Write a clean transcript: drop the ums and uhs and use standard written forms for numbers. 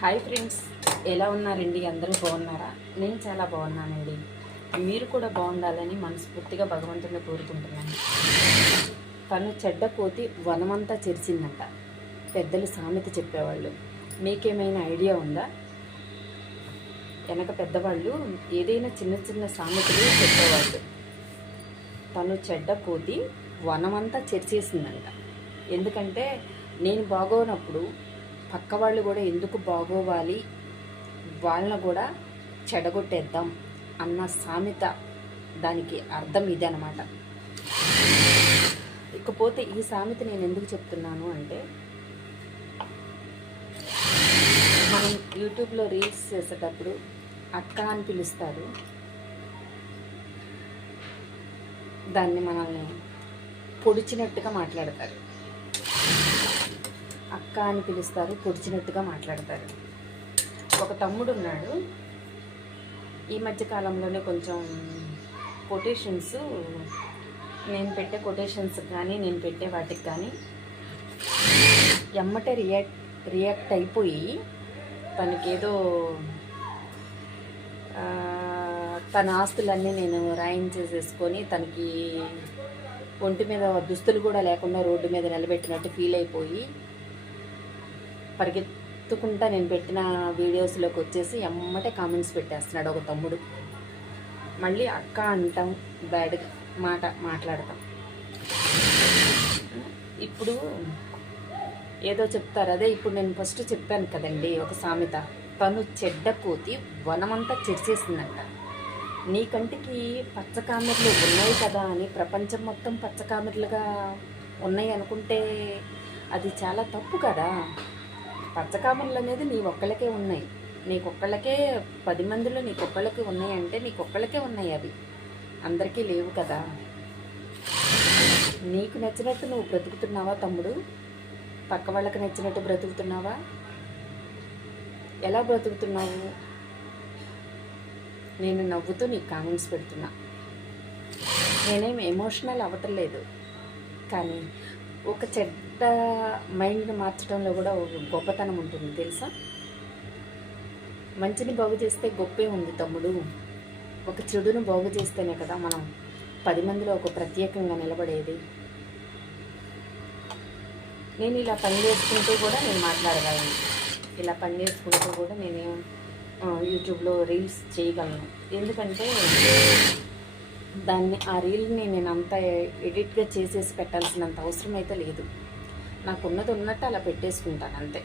Hi friends, ఎలా ఉన్నారండి? అందరూ బాగున్నారా? నేను చాలా బాగున్నానండి. మీరు కూడా బాగుండాలని మనస్ఫూర్తిగా భగవంతుని కోరుకుంటున్నాను. తను చెడ్డ కోతి వనమంతా చెరిచిందంట. పెద్దలు సామెత చెప్పేవాళ్ళు. మీకేమైనా ఐడియా ఉందా? వెనక పెద్దవాళ్ళు ఏదైనా చిన్న చిన్న సామెతలు చెప్పేవాళ్ళు. తను చెడ్డ కోతి వనమంతా చెరిచేసిందంట. ఎందుకంటే నేను బాగోనప్పుడు పక్క వాళ్ళు కూడా ఎందుకు బాగోవాలి, వాళ్ళని కూడా చెడగొట్టేద్దాం అన్న సామెత. దానికి అర్థం ఇదే అనమాట. ఇకపోతే ఈ సామెత నేను ఎందుకు చెప్తున్నాను అంటే, మనం యూట్యూబ్లో రీల్స్ చేసేటప్పుడు అక్క అని పిలుస్తారు. దాన్ని మనల్ని పొడిచినట్టుగా మాట్లాడతారు. అక్క అని పిలుస్తారు, పొడిచినట్టుగా మాట్లాడతారు. ఒక తమ్ముడు ఉన్నాడు. ఈ మధ్య కాలంలోనే కొంచెం కొటేషన్స్, నేను పెట్టే కొటేషన్స్ కానీ నేను పెట్టే వాటికి కానీ ఎమ్మటే రియాక్ట్ అయిపోయి తనకేదో తన ఆస్తులన్నీ నేను రాయించేసేసుకొని తనకి ఒంటి మీద దుస్తులు కూడా లేకుండా రోడ్డు మీద నిలబెట్టినట్టు ఫీల్ అయిపోయి పరిగెత్తుకుంటా నేను పెట్టిన వీడియోస్లోకి వచ్చేసి ఎమ్మటే కామెంట్స్ పెట్టేస్తున్నాడు ఒక తమ్ముడు. మళ్ళీ అక్క అంటాం, బ్యాడ్ మాట్లాడతాం. ఇప్పుడు ఏదో చెప్తారు. అదే ఇప్పుడు నేను ఫస్ట్ చెప్పాను కదండి ఒక సామెత, తను చెడ్డ కోతి వనమంతా చెరిచేసిందంట. నీ కంటికి పచ్చకామెర్లు ఉన్నాయి కదా అని ప్రపంచం మొత్తం పచ్చకామెర్లుగా ఉన్నాయి అనుకుంటే అది చాలా తప్పు కదా. పచ్చకామెర్లు అనేది నీ ఒక్కళ్ళకే ఉన్నాయి. నీకొక్కళ్ళకే 10 మందిలో నీకొక్కళ్ళకి ఉన్నాయంటే నీకొక్కళ్ళకే ఉన్నాయి. అవి అందరికీ లేవు కదా. నీకు నచ్చినట్టు నువ్వు బ్రతుకుతున్నావా తమ్ముడు? పక్క వాళ్ళకి నచ్చినట్టు బ్రతుకుతున్నావా? ఎలా బ్రతుకుతున్నావు? నేను నవ్వుతూ నీకు కామెంట్స్ పెడుతున్నా. నేనేం ఎమోషనల్ అవ్వట్లేదు, కానీ ఒక చెడ్డ మైండ్ని మార్చడంలో కూడా ఒక గొప్పతనం ఉంటుంది తెలుసా. మంచిని బాగు చేస్తే గొప్పే ఉంది తమ్ముడు. ఒక చెడును బాగు చేస్తేనే కదా మనం 10 మందిలో ఒక ప్రత్యేకంగా నిలబడేది. నేను ఇలా పని చేసుకుంటూ కూడా నేను మాట్లాడగలను. ఇలా పని చేసుకుంటూ కూడా నేను యూట్యూబ్లో రీల్స్ చేయగలను. ఎందుకంటే ఆ రీల్ని నేను అంత ఎడిట్గా చేసేసి పెట్టాల్సినంత అవసరం అయితే లేదు. నాకు ఉన్నది ఉన్నట్టు అలా పెట్టేసుకుంటాను అంతే.